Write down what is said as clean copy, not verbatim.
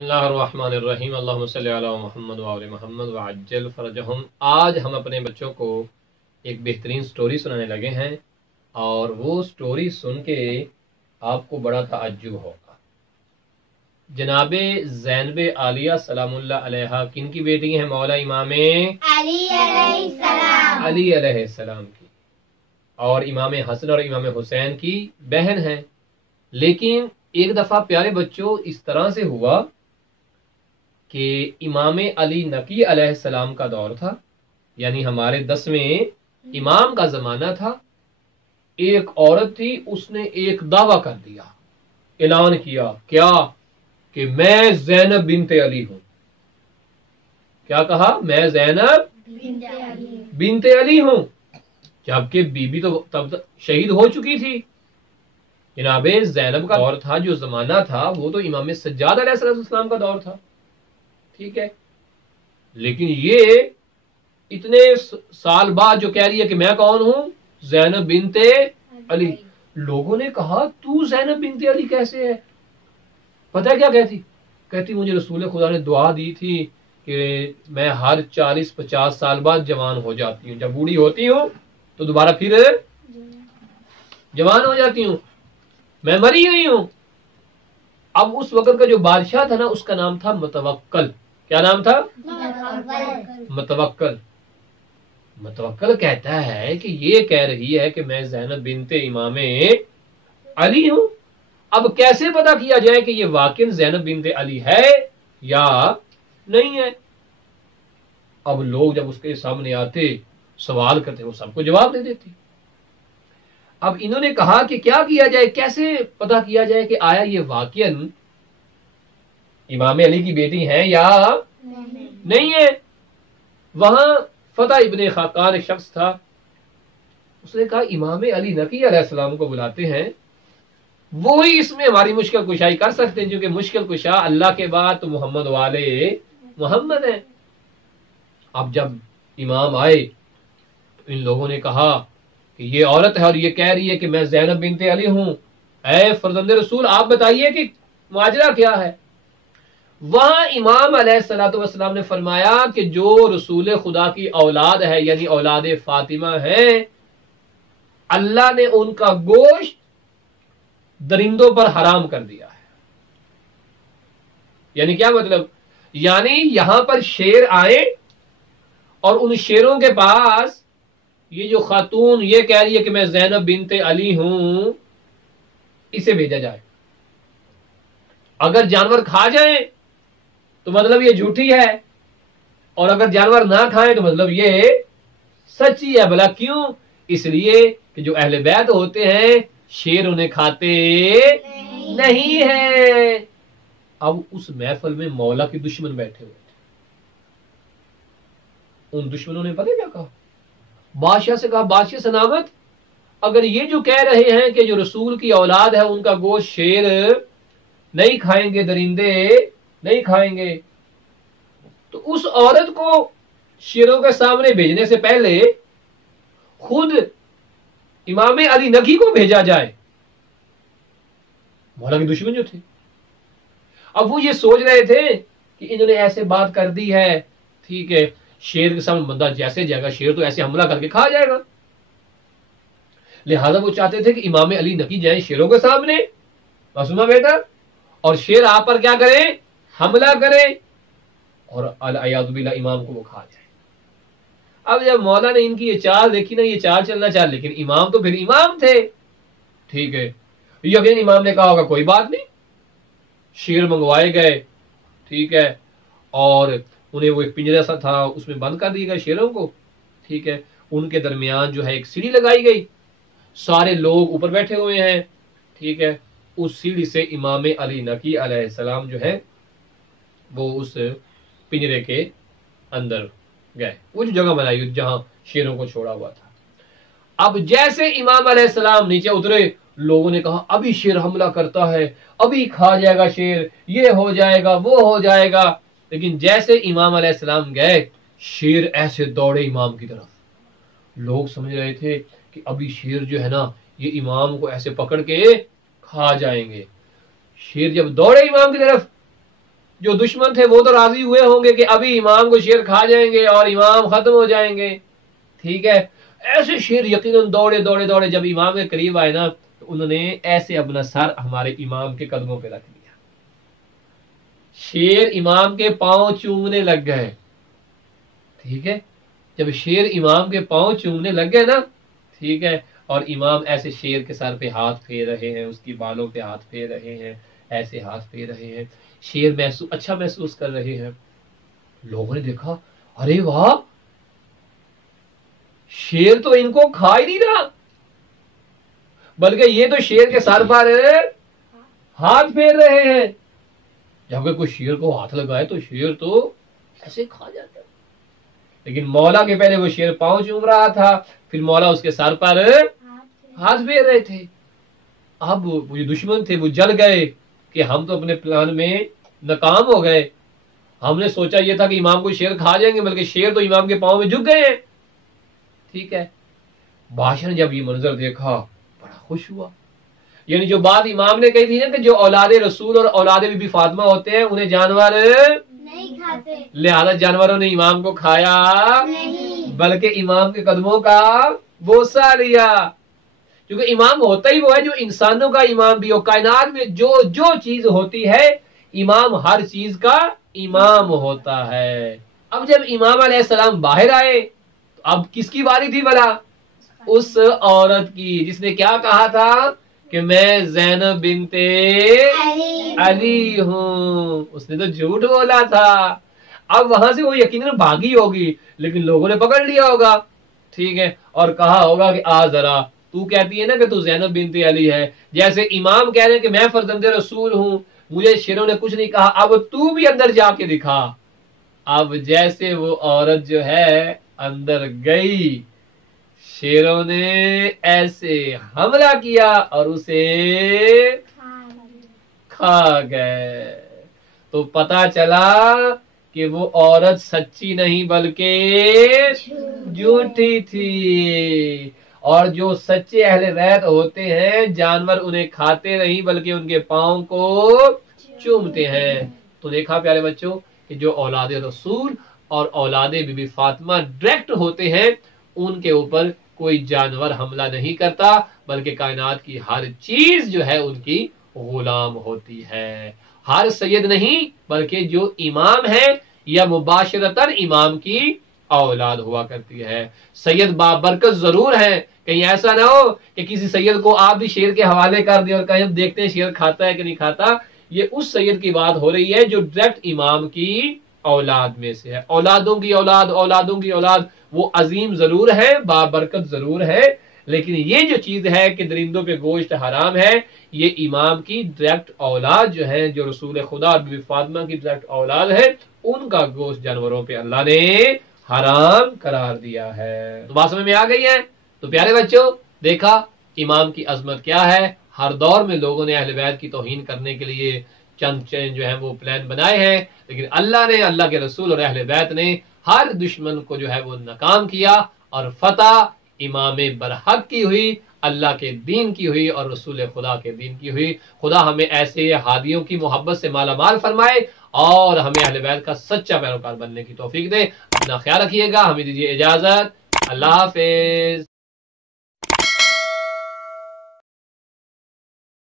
اللہ الرحمن الرحیم اللہم صلی علی محمد و آل محمد وعجل فرجہم۔ آج ہم اپنے بچوں کو ایک بہترین سٹوری سنانے لگے ہیں اور وہ سٹوری سن کے آپ کو بڑا تعجب ہوگا۔ جناب زینب عالیہ سلام اللہ علیہا کن کی بیٹی ہیں؟ مولا امام علی علیہ السلام کی، اور امام حسن اور امام حسین کی بہن ہیں۔ لیکن ایک دفعہ پیارے بچوں اس طرح سے ہوا کہ امام علی نقی علیہ السلام کا دور تھا، یعنی ہمارے 10ویں امام کا زمانہ تھا۔ ایک عورت تھی، اس نے ایک دعویٰ کر دیا، اعلان کیا کیا کہ میں زینب بنت علی ہوں۔ کیا کہا؟ میں زینب بنت علی ہوں، جبکہ بی بی تو تب شہید ہو چکی تھی۔ جناب زینب کا دور تھا، جو زمانہ تھا وہ تو امام سجاد علیہ السلام کا دور تھا، ٹھیک ہے۔ لیکن یہ اتنے سال بعد جو کہہ رہی ہے کہ میں کون ہوں؟ زینب بنت علی۔ لوگوں نے کہا تو زینب بنت علی کیسے ہے؟ پتہ کیا کہتی مجھے رسول خدا نے دعا دی تھی کہ میں ہر 40-50 سال بعد جوان ہو جاتی ہوں، جب بوڑھی ہوتی ہوں تو دوبارہ پھر جوان ہو جاتی ہوں، میں مری ہوئی ہوں۔ اب اس وقت کا جو بادشاہ تھا نا، اس کا نام تھا متوکل۔ کیا نام تھا؟ متوکل۔ متوکل کہتا ہے کہ یہ کہہ رہی ہے کہ میں زینب بنت امام علی ہوں۔ اب کیسے پتا کیا جائے کہ یہ واقعی زینب بنت علی ہے یا نہیں ہے؟ اب لوگ جب اس کے سامنے آتے، سوال کرتے، وہ سب کو جواب دے دیتی۔ اب انہوں نے کہا کہ کیا جائے، کیسے پتا کیا جائے کہ آیا یہ واقعی امام علی کی بیٹی ہیں یا نہیں ہے؟ وہاں فتح ابن خاقان ایک شخص تھا، اس نے کہا امام علی نقی علیہ السلام کو بلاتے ہیں، وہی اس میں ہماری مشکل کشائی کر سکتے ہیں، کیونکہ مشکل کشا اللہ کے بعد تو محمد والے محمد ہیں۔ اب جب امام آئے تو ان لوگوں نے کہا کہ یہ عورت ہے اور یہ کہہ رہی ہے کہ میں زینب بنت علی ہوں، اے فرزند رسول آپ بتائیے کہ ماجرا کیا ہے؟ وہاں امام علیہ السلام نے فرمایا کہ جو رسول خدا کی اولاد ہے، یعنی اولاد فاطمہ ہے، اللہ نے ان کا گوشت درندوں پر حرام کر دیا ہے۔ یعنی کیا مطلب؟ یعنی یہاں پر شیر آئے اور ان شیروں کے پاس یہ جو خاتون یہ کہہ رہی ہے کہ میں زینب بنت علی ہوں، اسے بھیجا جائے۔ اگر جانور کھا جائیں تو مطلب یہ جھوٹی ہے، اور اگر جانور نہ کھائیں تو مطلب یہ سچی ہے۔ بھلا کیوں؟ اس لیے کہ جو اہل بیت ہوتے ہیں شیر انہیں کھاتے نہیں ہے۔ اب اس محفل میں مولا کے دشمن بیٹھے ہوئے تھے، ان دشمنوں نے پتہ کیا کہا؟ بادشاہ سے کہا، بادشاہ سلامت، اگر یہ جو کہہ رہے ہیں کہ جو رسول کی اولاد ہے ان کا گوشت شیر نہیں کھائیں گے، درندے نہیں کھائیں گے، تو اس عورت کو شیروں کے سامنے بھیجنے سے پہلے خود امام علی نقی کو بھیجا جائے۔ مولا کے دشمن جو تھے، اب وہ یہ سوچ رہے تھے کہ انہوں نے ایسے بات کر دی ہے، ٹھیک ہے، شیر کے سامنے بندہ جیسے جائے گا، شیر تو ایسے حملہ کر کے کھا جائے گا، لہذا وہ چاہتے تھے کہ امام علی نقی جائیں شیروں کے سامنے، معصومہ بیٹا، اور شیر آپ پر کیا کرے؟ حملہ کرے، اور العیاذ باللہ امام کو وہ کھا جائے۔ اب جب مولا نے ان کی یہ چال دیکھی نا، یہ چال چلنا چاہ، لیکن امام تو پھر امام تھے، ٹھیک ہے، یقین امام نے کہا ہوگا کوئی بات نہیں، شیر منگوائے گئے، ٹھیک ہے، اور انہیں وہ ایک پنجرا سا تھا، اس میں بند کر دیا گیا شیروں کو، ٹھیک ہے، ان کے درمیان جو ہے ایک سیڑھی لگائی گئی، سارے لوگ اوپر بیٹھے ہوئے ہیں، ٹھیک ہے، اس سیڑھی سے امام علی نقی علیہ السلام جو ہے وہ اس پنجرے کے اندر گئے، وہ جو جگہ بنائی ہوئی جہاں شیروں کو چھوڑا ہوا تھا۔ اب جیسے امام علیہ السلام نیچے اترے، لوگوں نے کہا ابھی شیر حملہ کرتا ہے، ابھی کھا جائے گا شیر، یہ ہو جائے گا، وہ ہو جائے گا۔ لیکن جیسے امام علیہ السلام گئے، شیر ایسے دوڑے امام کی طرف، لوگ سمجھ رہے تھے کہ ابھی شیر جو ہے نا یہ امام کو ایسے پکڑ کے کھا جائیں گے۔ شیر جب دوڑے امام کی طرف جو دشمن تھے وہ تو راضی ہوئے ہوں گے کہ ابھی امام کو شیر کھا جائیں گے اور امام ختم ہو جائیں گے، ٹھیک ہے۔ ایسے شیر یقیناً دوڑے دوڑے دوڑے جب امام کے قریب آئے نا تو انہوں نے ایسے اپنا سر ہمارے امام کے قدموں پہ رکھ دیا، شیر امام کے پاؤں چومنے لگ گئے، ٹھیک ہے۔ جب شیر امام کے پاؤں چومنے لگ گئے نا، ٹھیک ہے، اور امام ایسے شیر کے سر پہ ہاتھ پھیر رہے ہیں، اس کی بالوں پہ ہاتھ پھیر رہے ہیں، ایسے ہاتھ پھیر رہے ہیں، شیر اچھا محسوس کر رہے ہیں۔ لوگوں نے دیکھا، ارے واہ، شیر تو ان کو کھا ہی نہیں رہا، بلکہ یہ تو شیر کے سر پر ہاتھ پھیر رہے ہیں۔ جب کوئی شیر کو ہاتھ لگائے تو شیر تو ایسے کھا جاتا ہے، لیکن مولا کے پہلے وہ شیر پاؤں چوم رہا تھا، پھر مولا اس کے سر پر ہاتھ پھیر رہے تھے۔ اب وہ دشمن تھے وہ جل گئے کہ ہم تو اپنے پلان میں ناکام ہو گئے، ہم نے سوچا یہ تھا کہ امام کو شیر کھا جائیں گے، بلکہ شیر تو امام کے پاؤں میں جھک گئے ہیں، ٹھیک ہے۔ بادشاہ نے جب یہ منظر دیکھا بڑا خوش ہوا، یعنی جو بات امام نے کہی تھی نا کہ جو اولاد رسول اور اولاد بی بی فاطمہ ہوتے ہیں انہیں جانور نہیں کھاتے، لہذا جانوروں نے امام کو کھایا نہیں، بلکہ امام کے قدموں کا بوسہ لیا، کیونکہ امام ہوتا ہی وہ ہے جو انسانوں کا امام بھی ہو، کائنات میں جو جو چیز ہوتی ہے امام ہر چیز کا امام ہوتا ہے۔ اب جب امام علیہ السلام باہر آئے تو اب کس کی باری تھی بھلا؟ اس عورت کی جس نے کیا کہا تھا کہ میں زینب بنت علی ہوں، اس نے تو جھوٹ بولا تھا۔ اب وہاں سے وہ یقیناً بھاگی ہوگی، لیکن لوگوں نے پکڑ لیا ہوگا، ٹھیک ہے، اور کہا ہوگا کہ آ ذرا، تو کہتی ہے نا کہ تو زینب بنت علی ہے، جیسے امام کہہ رہے ہیں کہ میں فرزند رسول ہوں، مجھے شیروں نے کچھ نہیں کہا، اب تو بھی اندر جا کے دکھا۔ اب جیسے وہ عورت جو ہے اندر گئی، شیروں نے ایسے حملہ کیا اور اسے کھا گئے۔ تو پتا چلا کہ وہ عورت سچی نہیں بلکہ جھوٹی تھی، اور جو سچے اہل بیت ہوتے ہیں جانور انہیں کھاتے نہیں بلکہ ان کے پاؤں کو چومتے ہیں۔ تو دیکھا پیارے بچوں کہ جو اولاد رسول اور اولاد بی بی فاطمہ ڈائریکٹ ہوتے ہیں ان کے اوپر کوئی جانور حملہ نہیں کرتا، بلکہ کائنات کی ہر چیز جو ہے ان کی غلام ہوتی ہے۔ ہر سید نہیں بلکہ جو امام ہے یا مباشرتاً امام کی اولاد ہوا کرتی ہے۔ سید بابرکت ضرور ہے، کہیں ایسا نہ ہو کہ کسی سید کو آپ بھی شیر کے حوالے کر دیں اور کہیں اب دیکھتے ہیں شیر کھاتا ہے کہ نہیں کھاتا۔ یہ اس سید کی بات ہو رہی ہے جو ڈائریکٹ امام کی اولاد میں سے ہے۔ اولادوں کی اولاد، اولادوں کی اولاد، وہ عظیم ضرور ہے، بابرکت ضرور ہے، لیکن یہ جو چیز ہے کہ درندوں پہ گوشت حرام ہے، یہ امام کی ڈائریکٹ اولاد جو ہے، جو رسول خدا اور بی بی فاطمہ کی ڈائریکٹ اولاد ہے، ان کا گوشت جانوروں پہ اللہ نے حرام قرار دیا ہے۔ تو بات سمجھ میں آ گئی ہے؟ تو پیارے بچوں دیکھا امام کی عظمت کیا ہے۔ ہر دور میں لوگوں نے اہل بیت کی توہین کرنے کے لیے چند جو ہیں وہ پلان بنائے ہیں، لیکن اللہ نے، اللہ کے رسول اور اہل بیت نے ہر دشمن کو جو ہے وہ ناکام کیا، اور فتح امام برحق کی ہوئی، اللہ کے دین کی ہوئی اور رسول خدا کے دین کی ہوئی۔ خدا ہمیں ایسے ہادیوں کی محبت سے مالا مال فرمائے اور ہمیں اہل بیت کا سچا پیروکار بننے کی توفیق دے۔ اپنا خیال رکھیے گا، ہمیں دیجیے اجازت، اللہ حافظ۔